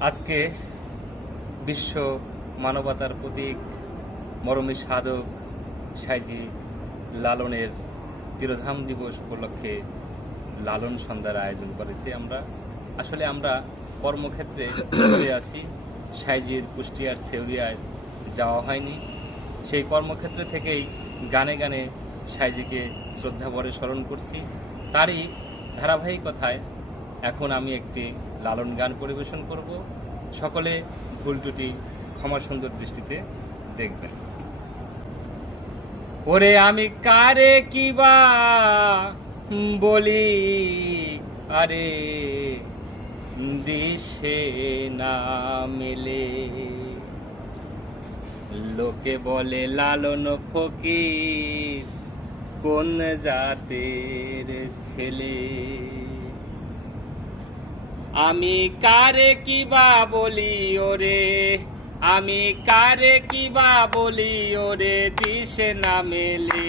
আজকে বিশ্ব মানবতার প্রতীক মরমী সাধক সাইজি লালনের তিরোধাম দিবস উপলক্ষে লালন সন্ধ্যার আয়োজন করেছি। আমরা কর্মক্ষেত্রে চলে আছি। সাইজির কুষ্টিয়ার সেউরিয়ায় যাওয়া হয়নি। সেই কর্মক্ষেত্র থেকেই গানে গানে সাইজিকে শ্রদ্ধাভরে স্মরণ করছি। তারই ধারাবাহিকতায় এখন আমি একটি লালন গান পরিবেশন করব। সকলে ভুল ত্রুটি ক্ষমা সুন্দর দৃষ্টিতে দেখবেন। ওরে আমি কারে কিবা বলি, আরে দিশে না মেলে। লোকে বলে লালন ফকির, কোন জাতের ছেলে। আমি কারে কিবা বলি ওরে, আমি কারে কিবা বলি ওরে, দিশে না মেলে।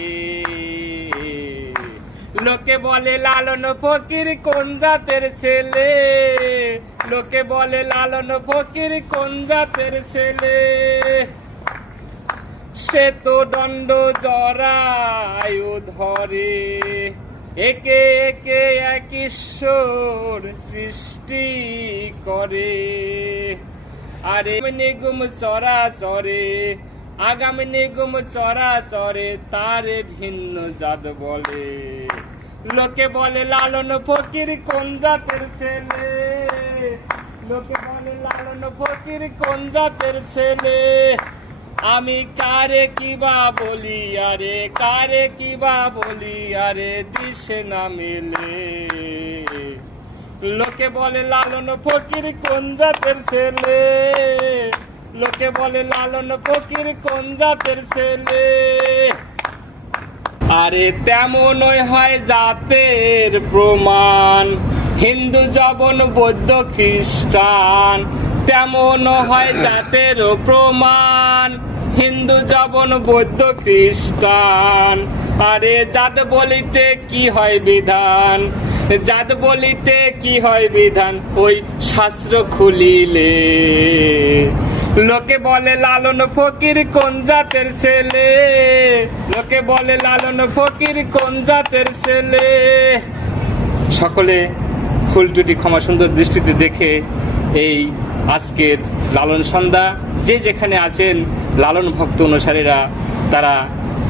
লোকে বলে লালন ফকির কোন জাতের ছেলে, লোকে বলে লালন ফকির কোন জাতের ছেলে। সে তো দণ্ড জরায়ু ধরে, একে একে এক ঈশ্বর সৃষ্টি করে। আরে নিগুম চরাচরে, আগামী নিগুম চরাচরে, তারে ভিন্ন জাত বলে। লোকে বলে লালন ফকির কোন জাতের ছেলে, লোকে বলে লালন ফকির কোন জাতের ছেলে। আমি কারে কিবা বলি আরে, কারে কিবা বলি আরে, দিশে না মেলে। লোকে বলে লালন ফকির কোন জাতের ছেলে, লোকে বলে লালন ফকির কোন জাতের ছেলে। আরে তেমনই হয় জাতের প্রমাণ, হিন্দু জবন বৌদ্ধ খ্রিস্টান। তেমন হয় জাতের প্রমাণ, হিন্দু জবন বৌদ্ধ খ্রিস্টান। আরে জাত বলিতে কি হয় বিধান, জাত বলিতে কি হয় বিধান, ওই শাস্ত্র খুলিলে। লোকে বলে লালন ফকির কোন জাতের ছেলে, লোকে বলে লালন ফকির কোন জাতের ছেলে। সকলে ভুল ত্রুটি ক্ষমা সুন্দর দৃষ্টিতে দেখে এই আজকের লালন সন্ধ্যা যে যেখানে আছেন লালন ভক্ত অনুসারীরা, তারা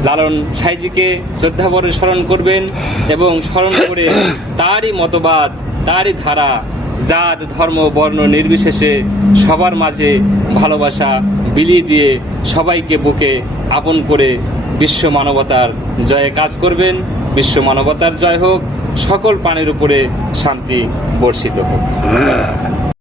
লালন সাইজিকে শ্রদ্ধাভরে স্মরণ করবেন এবং স্মরণ করে তারই মতবাদ, তারই ধারা, জাত ধর্ম বর্ণ নির্বিশেষে সবার মাঝে ভালোবাসা বিলিয়ে দিয়ে সবাইকে বুকে আপন করে বিশ্ব মানবতার জয়ে কাজ করবেন। বিশ্ব মানবতার জয় হোক, সকল প্রাণীর উপরে শান্তি বর্ষিত হোক।